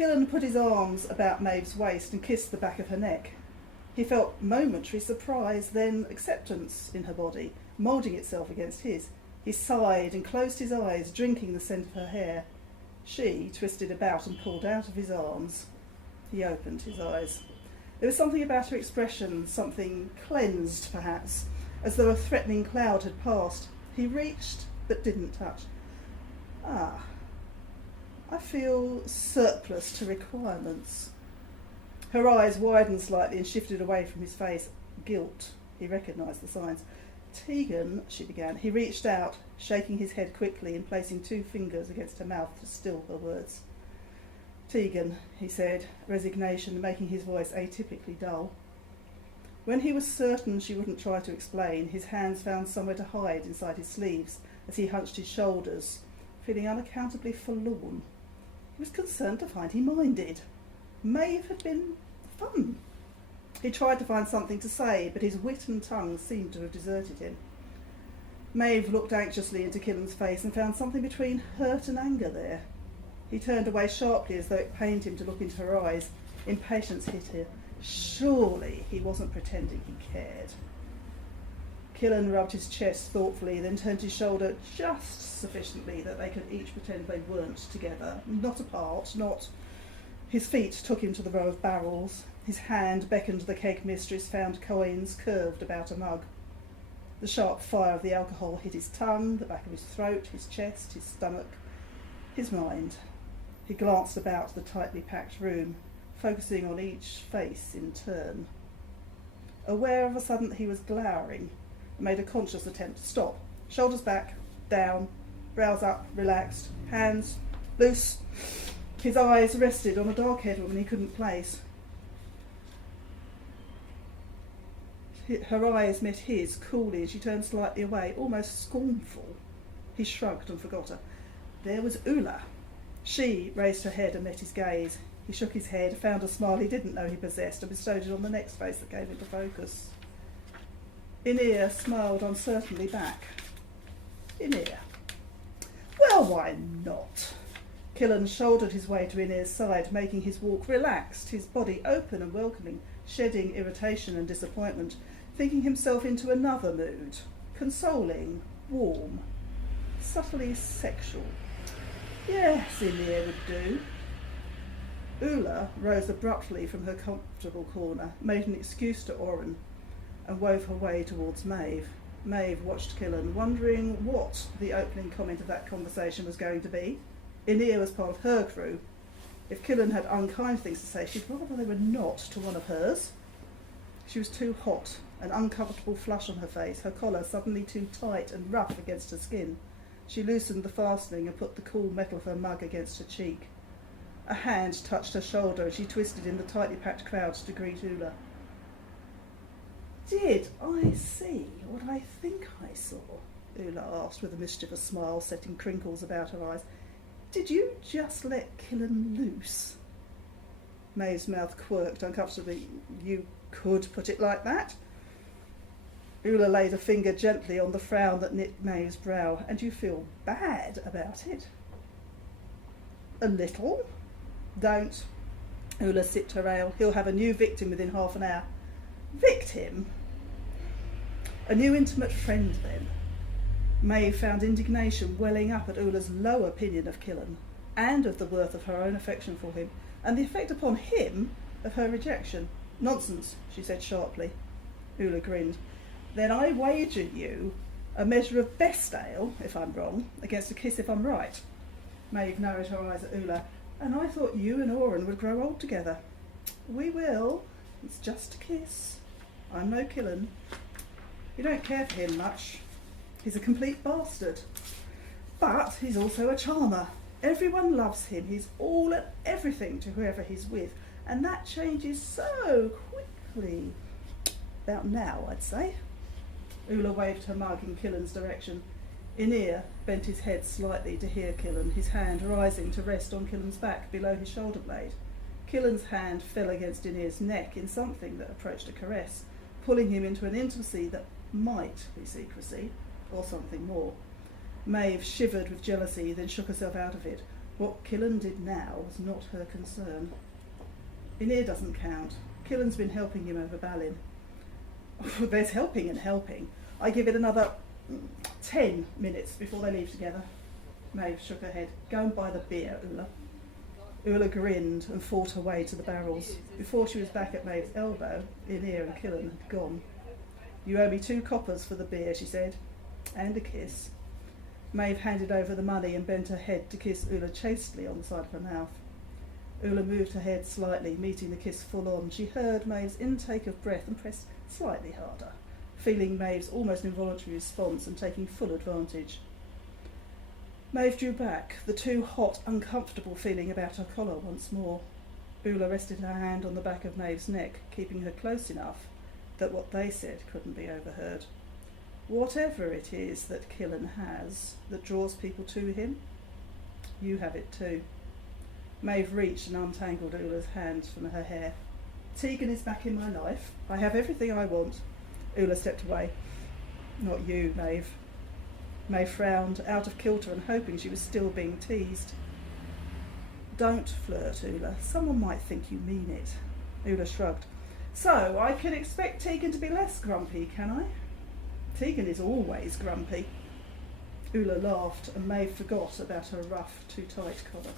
Killen put his arms about Maeve's waist and kissed the back of her neck. He felt momentary surprise, then acceptance in her body, moulding itself against his. He sighed and closed his eyes, drinking the scent of her hair. She twisted about and pulled out of his arms. He opened his eyes. There was something about her expression, something cleansed, perhaps, as though a threatening cloud had passed. He reached, but didn't touch. Ah, I feel surplus to requirements. Her eyes widened slightly and shifted away from his face. Guilt. He recognised the signs. Tegan, she began. He reached out, shaking his head quickly and placing 2 fingers against her mouth to still her words. Tegan, he said, resignation making his voice atypically dull. When he was certain she wouldn't try to explain, his hands found somewhere to hide inside his sleeves as he hunched his shoulders, feeling unaccountably forlorn. He was concerned to find he minded. Maeve had been fun. He tried to find something to say, but his wit and tongue seemed to have deserted him. Maeve looked anxiously into Killen's face and found something between hurt and anger there. He turned away sharply as though it pained him to look into her eyes. Impatience hit her. Surely he wasn't pretending he cared. Killen rubbed his chest thoughtfully, then turned his shoulder just sufficiently that they could each pretend they weren't together, not apart, not... His feet took him to the row of barrels. His hand beckoned the keg mistress, found coins curved about a mug. The sharp fire of the alcohol hit his tongue, the back of his throat, his chest, his stomach, his mind. He glanced about the tightly packed room, focusing on each face in turn. Aware of a sudden he was glowering, and made a conscious attempt to stop. Shoulders back, down, brows up, relaxed, hands loose. His eyes rested on a dark-haired woman he couldn't place. Her eyes met his coolly as she turned slightly away, almost scornful. He shrugged and forgot her. There was Ula. She raised her head and met his gaze. He shook his head, found a smile he didn't know he possessed, and bestowed it on the next face that came into focus. Inear smiled uncertainly back. Inear. Well, why not? Killen shouldered his way to Inear's side, making his walk relaxed, his body open and welcoming, shedding irritation and disappointment, thinking himself into another mood, consoling, warm, subtly sexual. Yes, Inear would do. Ula rose abruptly from her comfortable corner, made an excuse to Oren, and wove her way towards Maeve. Maeve watched Killen, wondering what the opening comment of that conversation was going to be. Inear was part of her crew. If Killen had unkind things to say, she'd rather they were not to one of hers. She was too hot, an uncomfortable flush on her face, her collar suddenly too tight and rough against her skin. She loosened the fastening and put the cool metal of her mug against her cheek. A hand touched her shoulder and she twisted in the tightly packed crowd to greet Ula. Did I see what I think I saw? Ula asked with a mischievous smile, setting crinkles about her eyes. Did you just let Killen loose? Maeve's mouth quirked uncomfortably. You could put it like that. Ula laid a finger gently on the frown that knit Maeve's brow. And you feel bad about it? A little? Don't. Ula sipped her ale. He'll have a new victim within half an hour. Victim? A new intimate friend, then. Maeve found indignation welling up at Ula's low opinion of Killen, and of the worth of her own affection for him, and the effect upon him of her rejection. Nonsense, she said sharply. Ula grinned. Then I wager you a measure of best ale, if I'm wrong, against a kiss if I'm right. Maeve narrowed her eyes at Ula. And I thought you and Oren would grow old together. We will. It's just a kiss. I'm no Killen. You don't care for him much. He's a complete bastard. But he's also a charmer. Everyone loves him. He's all and everything to whoever he's with. And that changes so quickly. About now, I'd say. Ula waved her mug in Killen's direction. Inear bent his head slightly to hear Killen, his hand rising to rest on Killen's back below his shoulder blade. Killen's hand fell against Inear's neck in something that approached a caress, pulling him into an intimacy that might be secrecy, or something more. Maeve shivered with jealousy, then shook herself out of it. What Killen did now was not her concern. Inear doesn't count. Killen's been helping him over Balin. There's helping and helping. I give it another 10 minutes before they leave together. Maeve shook her head. Go and buy the beer, Ula. Ula grinned and fought her way to the barrels. Before she was back at Maeve's elbow, Inear and Killen had gone. You owe me 2 coppers for the beer, she said, and a kiss. Maeve handed over the money and bent her head to kiss Ula chastely on the side of her mouth. Ula moved her head slightly, meeting the kiss full on. She heard Maeve's intake of breath and pressed slightly harder, feeling Maeve's almost involuntary response and taking full advantage. Maeve drew back, the too hot, uncomfortable feeling about her collar once more. Ula rested her hand on the back of Maeve's neck, keeping her close enough that what they said couldn't be overheard. Whatever it is that Killen has that draws people to him, you have it too. Maeve reached and untangled Ula's hands from her hair. Tegan is back in my life. I have everything I want. Ula stepped away. Not you, Maeve. Maeve frowned, out of kilter and hoping she was still being teased. Don't flirt, Ula. Someone might think you mean it. Ula shrugged. So, I can expect Tegan to be less grumpy, can I? Tegan is always grumpy. Ula laughed and Maeve forgot about her rough, too tight collar.